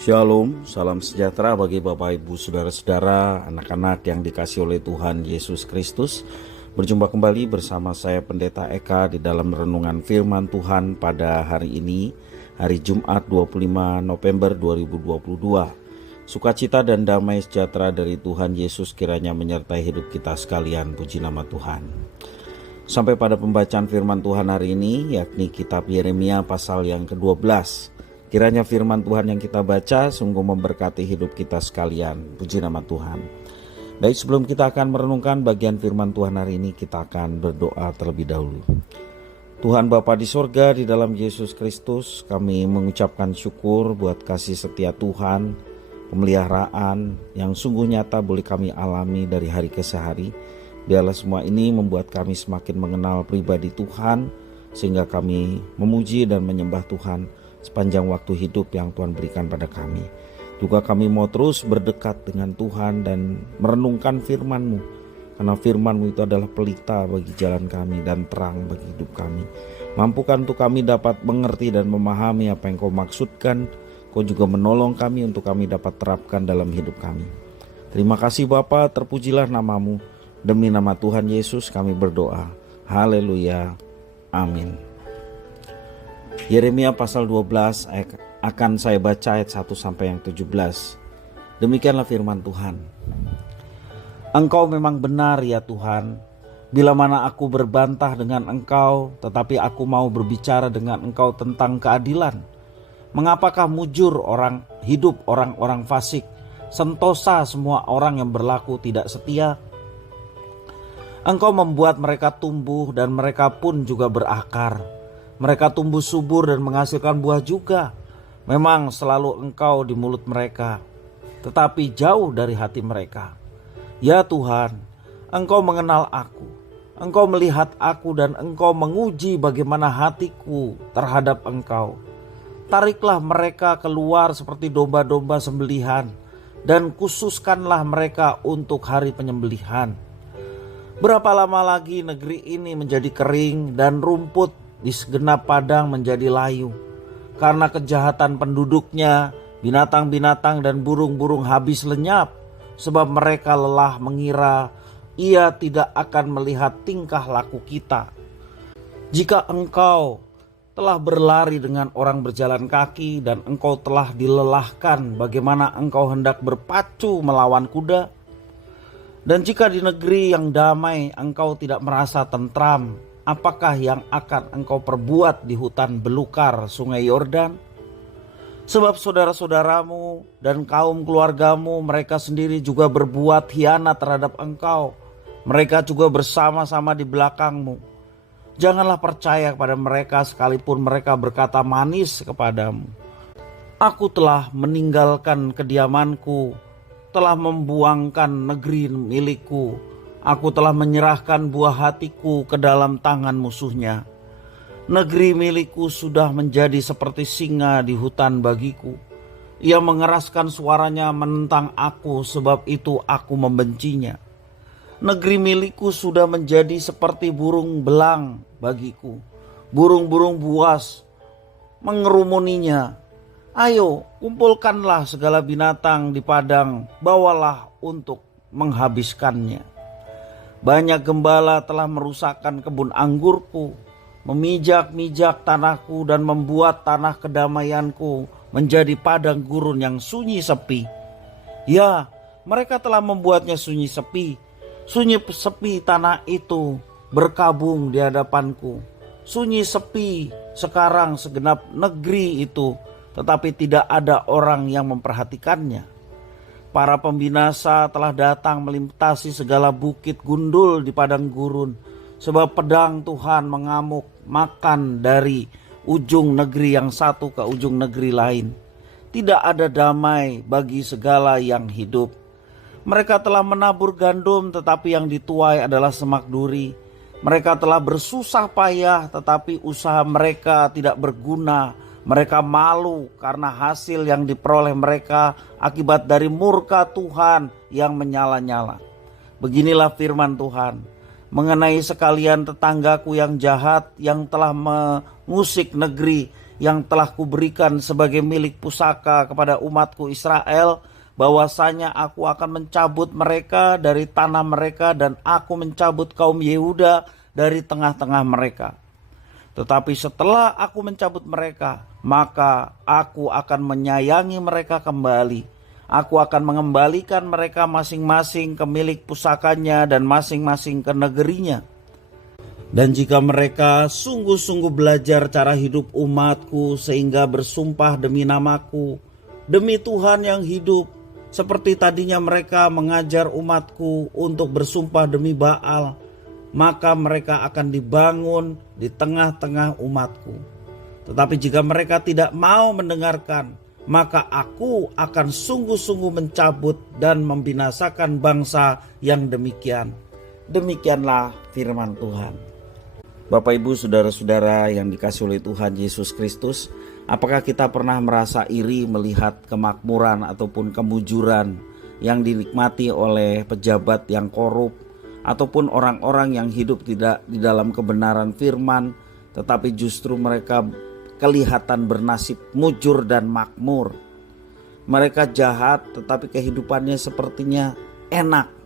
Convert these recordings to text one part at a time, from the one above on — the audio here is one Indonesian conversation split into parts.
Shalom, salam sejahtera bagi Bapak Ibu Saudara-saudara, anak-anak yang dikasihi oleh Tuhan Yesus Kristus. Berjumpa kembali bersama saya Pendeta Eka di dalam renungan firman Tuhan pada hari ini, hari Jumat 25 November 2022. Sukacita dan damai sejahtera dari Tuhan Yesus kiranya menyertai hidup kita sekalian, puji nama Tuhan. Sampai pada pembacaan firman Tuhan hari ini, yakni kitab Yeremia pasal yang ke-12. Kiranya firman Tuhan yang kita baca sungguh memberkati hidup kita sekalian. Puji nama Tuhan. Baik, sebelum kita akan merenungkan bagian firman Tuhan hari ini, kita akan berdoa terlebih dahulu. Tuhan Bapa di sorga, di dalam Yesus Kristus, kami mengucapkan syukur buat kasih setia Tuhan, pemeliharaan yang sungguh nyata boleh kami alami dari hari ke hari. Biarlah semua ini membuat kami semakin mengenal pribadi Tuhan, sehingga kami memuji dan menyembah Tuhan sepanjang waktu hidup yang Tuhan berikan pada kami. Juga kami mau terus berdekat dengan Tuhan dan merenungkan firman-Mu, karena firman-Mu itu adalah pelita bagi jalan kami dan terang bagi hidup kami. Mampukan untuk kami dapat mengerti dan memahami apa yang Kau maksudkan. Kau juga menolong kami untuk kami dapat terapkan dalam hidup kami. Terima kasih Bapa, terpujilah nama-Mu. Demi nama Tuhan Yesus kami berdoa. Haleluya. Amin. Yeremia pasal 12 akan saya baca ayat 1 sampai yang 17. Demikianlah firman Tuhan. Engkau memang benar ya Tuhan, bila mana aku berbantah dengan Engkau, tetapi aku mau berbicara dengan Engkau tentang keadilan. Mengapakah mujur orang hidup orang-orang fasik, sentosa semua orang yang berlaku tidak setia? Engkau membuat mereka tumbuh dan mereka pun juga berakar. Mereka tumbuh subur dan menghasilkan buah juga. Memang selalu Engkau di mulut mereka, tetapi jauh dari hati mereka. Ya Tuhan, Engkau mengenal aku. Engkau melihat aku dan Engkau menguji bagaimana hatiku terhadap Engkau. Tariklah mereka keluar seperti domba-domba sembelihan, dan khususkanlah mereka untuk hari penyembelihan. Berapa lama lagi negeri ini menjadi kering dan rumput di segenap padang menjadi layu? Karena kejahatan penduduknya, binatang-binatang dan burung-burung habis lenyap, sebab mereka lelah mengira ia tidak akan melihat tingkah laku kita. Jika engkau telah berlari dengan orang berjalan kaki dan engkau telah dilelahkan, bagaimana engkau hendak berpacu melawan kuda? Dan jika di negeri yang damai engkau tidak merasa tentram, apakah yang akan engkau perbuat di hutan belukar sungai Yordan? Sebab saudara-saudaramu dan kaum keluargamu, mereka sendiri juga berbuat hianat terhadap engkau. Mereka juga bersama-sama di belakangmu. Janganlah percaya kepada mereka sekalipun mereka berkata manis kepadamu. Aku telah meninggalkan kediamanku, telah membuangkan negeri milikku. Aku telah menyerahkan buah hatiku ke dalam tangan musuhnya. Negeri milikku sudah menjadi seperti singa di hutan bagiku. Ia mengeraskan suaranya menentang aku, sebab itu aku membencinya. Negeri milikku sudah menjadi seperti burung belang bagiku. Burung-burung buas mengerumuninya. Ayo, kumpulkanlah segala binatang di padang, bawalah untuk menghabiskannya. Banyak gembala telah merusakkan kebun anggurku, memijak-mijak tanahku dan membuat tanah kedamaianku menjadi padang gurun yang sunyi sepi. Ya, mereka telah membuatnya sunyi sepi. Sunyi sepi tanah itu berkabung di hadapanku. Sunyi sepi sekarang segenap negeri itu, tetapi tidak ada orang yang memperhatikannya. Para pembinasa telah datang melintasi segala bukit gundul di padang gurun, sebab pedang Tuhan mengamuk makan dari ujung negeri yang satu ke ujung negeri lain. Tidak ada damai bagi segala yang hidup. Mereka telah menabur gandum, tetapi yang dituai adalah semak duri. Mereka telah bersusah payah, tetapi usaha mereka tidak berguna. Mereka malu karena hasil yang diperoleh mereka akibat dari murka Tuhan yang menyala-nyala. Beginilah firman Tuhan mengenai sekalian tetanggaku yang jahat, yang telah mengusik negeri yang telah kuberikan sebagai milik pusaka kepada umatku Israel, bahwasanya aku akan mencabut mereka dari tanah mereka dan aku mencabut kaum Yehuda dari tengah-tengah mereka. Tetapi setelah aku mencabut mereka, maka aku akan menyayangi mereka kembali. Aku akan mengembalikan mereka masing-masing ke milik pusakanya dan masing-masing ke negerinya. Dan jika mereka sungguh-sungguh belajar cara hidup umatku sehingga bersumpah demi namaku, demi Tuhan yang hidup, seperti tadinya mereka mengajar umatku untuk bersumpah demi Baal, maka mereka akan dibangun di tengah-tengah umatku. Tetapi jika mereka tidak mau mendengarkan, maka aku akan sungguh-sungguh mencabut dan membinasakan bangsa yang demikian. Demikianlah firman Tuhan. Bapak Ibu saudara-saudara yang dikasihi oleh Tuhan Yesus Kristus, apakah kita pernah merasa iri melihat kemakmuran ataupun kemujuran yang dinikmati oleh pejabat yang korup ataupun orang-orang yang hidup tidak di dalam kebenaran firman, tetapi justru mereka kelihatan bernasib mujur dan makmur. Mereka jahat tetapi kehidupannya sepertinya enak.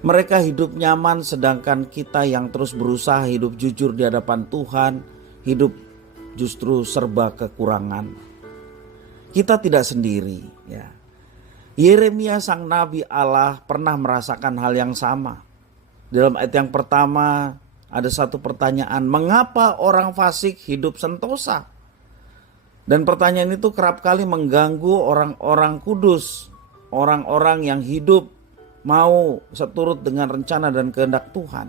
Mereka hidup nyaman sedangkan kita yang terus berusaha hidup jujur di hadapan Tuhan, hidup justru serba kekurangan. Kita tidak sendiri, ya. Yeremia sang nabi Allah pernah merasakan hal yang sama. Dalam ayat yang pertama ada satu pertanyaan, mengapa orang fasik hidup sentosa? Dan pertanyaan itu kerap kali mengganggu orang-orang kudus, orang-orang yang hidup mau seturut dengan rencana dan kehendak Tuhan.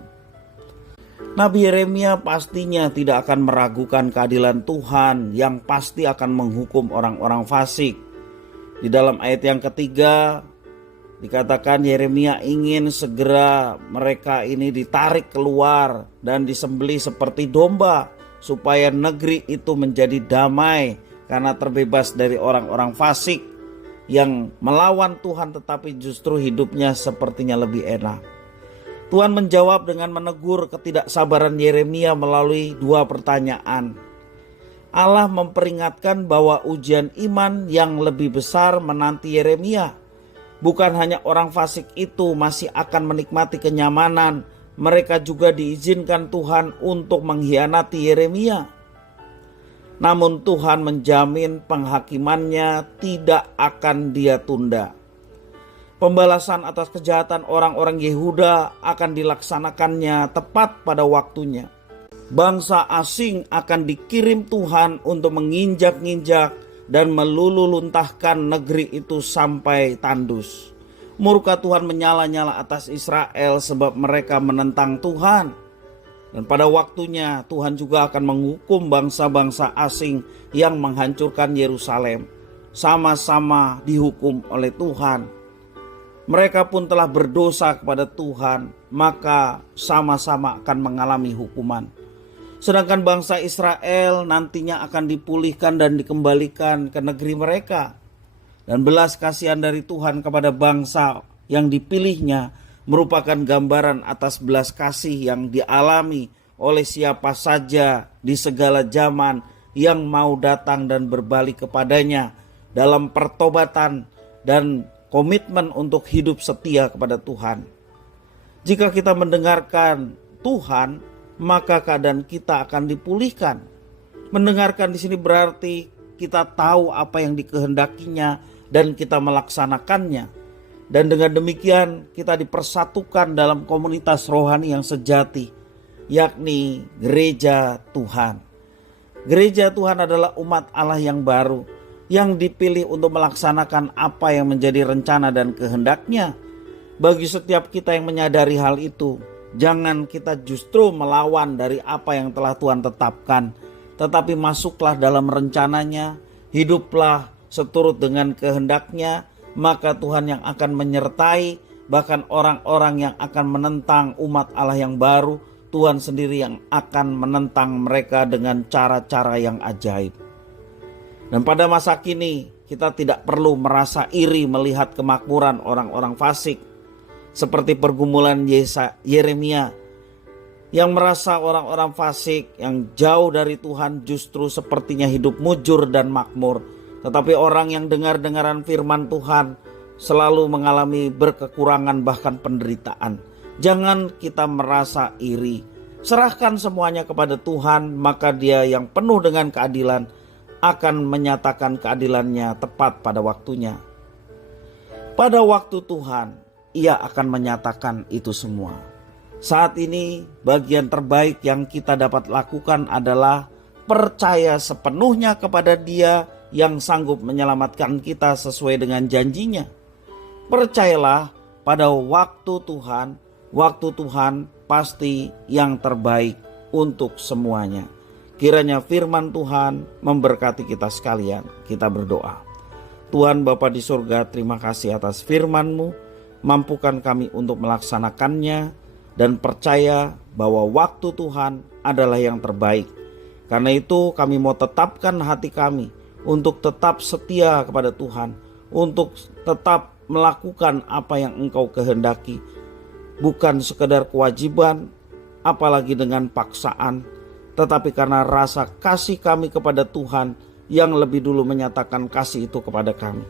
Nabi Yeremia pastinya tidak akan meragukan keadilan Tuhan yang pasti akan menghukum orang-orang fasik. Di dalam ayat yang ketiga dikatakan Yeremia ingin segera mereka ini ditarik keluar dan disembelih seperti domba supaya negeri itu menjadi damai karena terbebas dari orang-orang fasik yang melawan Tuhan tetapi justru hidupnya sepertinya lebih enak. Tuhan menjawab dengan menegur ketidaksabaran Yeremia melalui dua pertanyaan. Allah memperingatkan bahwa ujian iman yang lebih besar menanti Yeremia. Bukan hanya orang fasik itu masih akan menikmati kenyamanan, mereka juga diizinkan Tuhan untuk mengkhianati Yeremia. Namun Tuhan menjamin penghakimannya tidak akan Dia tunda. Pembalasan atas kejahatan orang-orang Yehuda akan dilaksanakannya tepat pada waktunya. Bangsa asing akan dikirim Tuhan untuk menginjak-injak dan meluluh-luntahkan negeri itu sampai tandus. Murka Tuhan menyala-nyala atas Israel sebab mereka menentang Tuhan. Dan pada waktunya Tuhan juga akan menghukum bangsa-bangsa asing yang menghancurkan Yerusalem. Sama-sama dihukum oleh Tuhan. Mereka pun telah berdosa kepada Tuhan, maka sama-sama akan mengalami hukuman. Sedangkan bangsa Israel nantinya akan dipulihkan dan dikembalikan ke negeri mereka. Dan belas kasihan dari Tuhan kepada bangsa yang dipilihnya merupakan gambaran atas belas kasih yang dialami oleh siapa saja di segala zaman yang mau datang dan berbalik kepadanya dalam pertobatan dan komitmen untuk hidup setia kepada Tuhan. Jika kita mendengarkan Tuhan, maka keadaan kita akan dipulihkan. Mendengarkan di sini berarti kita tahu apa yang dikehendakinya dan kita melaksanakannya. Dan dengan demikian kita dipersatukan dalam komunitas rohani yang sejati, yakni gereja Tuhan. Gereja Tuhan adalah umat Allah yang baru, yang dipilih untuk melaksanakan apa yang menjadi rencana dan kehendaknya. Bagi setiap kita yang menyadari hal itu, jangan kita justru melawan dari apa yang telah Tuhan tetapkan, tetapi masuklah dalam rencananya, hiduplah seturut dengan kehendaknya, maka Tuhan yang akan menyertai, bahkan orang-orang yang akan menentang umat Allah yang baru, Tuhan sendiri yang akan menentang mereka dengan cara-cara yang ajaib. Dan pada masa kini kita tidak perlu merasa iri melihat kemakmuran orang-orang fasik, seperti pergumulan Yeremia. yang merasa orang-orang fasik yang jauh dari Tuhan justru sepertinya hidup mujur dan makmur. Tetapi orang yang dengar-dengaran firman Tuhan selalu mengalami berkekurangan bahkan penderitaan. Jangan kita merasa iri. Serahkan semuanya kepada Tuhan, maka Dia yang penuh dengan keadilan akan menyatakan keadilannya tepat pada waktunya. Pada waktu Tuhan, Ia akan menyatakan itu semua. Saat ini bagian terbaik yang kita dapat lakukan adalah percaya sepenuhnya kepada Dia yang sanggup menyelamatkan kita sesuai dengan janjinya. Percayalah pada waktu Tuhan pasti yang terbaik untuk semuanya. Kiranya firman Tuhan memberkati kita sekalian. Kita berdoa. Tuhan Bapa di surga, terima kasih atas firman-Mu. Mampukan kami untuk melaksanakannya dan percaya bahwa waktu Tuhan adalah yang terbaik. Karena itu kami mau tetapkan hati kami untuk tetap setia kepada Tuhan, untuk tetap melakukan apa yang Engkau kehendaki, bukan sekedar kewajiban, apalagi dengan paksaan, tetapi karena rasa kasih kami kepada Tuhan yang lebih dulu menyatakan kasih itu kepada kami.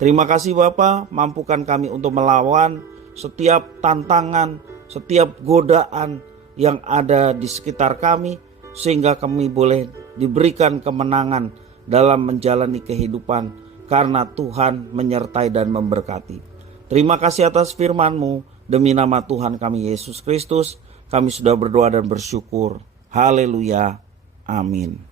Terima kasih Bapa, mampukan kami untuk melawan setiap tantangan, setiap godaan yang ada di sekitar kami, sehingga kami boleh diberikan kemenangan dalam menjalani kehidupan karena Tuhan menyertai dan memberkati. Terima kasih atas firman-Mu, demi nama Tuhan kami Yesus Kristus, kami sudah berdoa dan bersyukur. Haleluya. Amin.